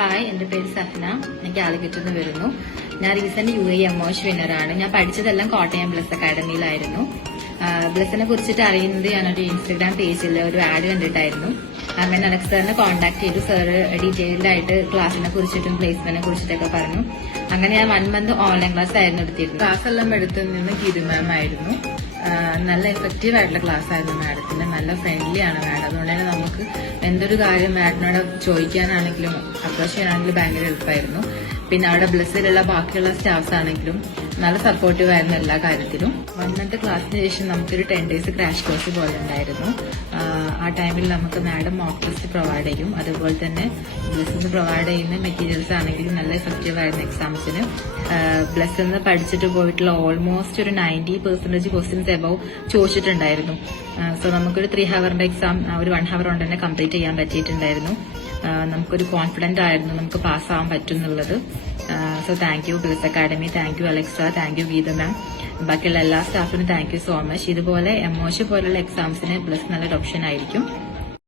Hi, എന്റെ പേര് സഹന. ഞാൻ കാലിക്കറ്റിൽ നിന്ന് വരുന്നു. ഞാൻ റീസെന്റ് UAE എമോഷ് വിന്നറാണ്. ഞാൻ പഠിച്ചതെല്ലാം കോട്ടയം ബ്ലസ് അക്കാഡമിയിലായിരുന്നു. ബ്ലസ്സിനെ കുറിച്ചിട്ട് അറിയുന്നത് ഞാനൊരു ഇൻസ്റ്റഗ്രാം പേജിൽ ഒരു ആഡ് കണ്ടിട്ടായിരുന്നു. അങ്ങനെ അലക്സ് സാറിനെ കോൺടാക്ട് ചെയ്തു. സാറ് ഡീറ്റെയിൽഡ് ആയിട്ട് ക്ലാസ്സിനെ കുറിച്ചിട്ടും പ്ലേസ്മെന്റിനെ കുറിച്ചിട്ടൊക്കെ പറഞ്ഞു. അങ്ങനെ ഞാൻ 1 മന്ത് ഓൺലൈൻ ക്ലാസ് ആയിരുന്നു എടുത്തിരുന്നത്. ക്ലാസ് എല്ലാം എടുത്തുനിന്ന് ഗീതു മാം ആയിരുന്നു. നല്ല എഫക്റ്റീവ് ആയിട്ടുള്ള ക്ലാസ് ആയിരുന്നു മാഡത്തിന്റെ. നല്ല ഫ്രണ്ട്ലി ആണ് മാഡം. അതുകൊണ്ട് തന്നെ നമുക്ക് എന്തൊരു കാര്യം മാഡത്തിനോട് ചോദിക്കാനാണെങ്കിലും അപ്രോച്ച് ചെയ്യാനാണെങ്കിലും ഭയങ്കര എളുപ്പമായിരുന്നു. പിന്നെ അവിടെ ബ്ലസ്സിലുള്ള ബാക്കിയുള്ള സ്റ്റാഫ്സ് ആണെങ്കിലും നല്ല സപ്പോർട്ടീവ് ആയിരുന്നു എല്ലാ കാര്യത്തിലും. 1 മന്ത് ക്ലാസ്സിന് ശേഷം നമുക്കൊരു 10 ഡേയ്സ് ക്രാഷ് കോഴ്സ് പോലെ ഉണ്ടായിരുന്നു. ആ ടൈമിൽ നമുക്ക് മാഡം മോക്ക് ടെസ്റ്റ് പ്രൊവൈഡ് ചെയ്യും. അതുപോലെ തന്നെ ബ്ലസ്സിൽ പ്രൊവൈഡ് ചെയ്യുന്ന മെറ്റീരിയൽസ് ആണെങ്കിലും നല്ല എഫക്റ്റീവ് ആയിരുന്നു എക്സാംസിന്. ബ്ലസ്സിൽ നിന്ന് പഠിച്ചിട്ട് പോയിട്ടുള്ള ഓൾമോസ്റ്റ് ഒരു 90% ക്വസ്റ്റ്യൻസ് എബവ് ചോദിച്ചിട്ടുണ്ടായിരുന്നു. സോ നമുക്കൊരു 3 ഹവറിന്റെ എക്സാം ഒരു 1 ഹവർ കൊണ്ട് തന്നെ കംപ്ലീറ്റ് ചെയ്യാൻ പറ്റിയിട്ടുണ്ടായിരുന്നു. നമുക്കൊരു കോൺഫിഡന്റ് ആയിരുന്നു നമുക്ക് പാസ്സാവാൻ പറ്റും എന്നുള്ളത്. So thank you bless academy, thank you Alexa, thank you Geetha ma'am, ബാക്കിയുള്ള എല്ലാ സ്റ്റാഫിനും താങ്ക് യു സോ മച്ച്. ഇതുപോലെ എമോഷ് പോലുള്ള എക്സാംസിന് ബ്ലസ് നല്ലൊരു ഓപ്ഷൻ ആയിരിക്കും.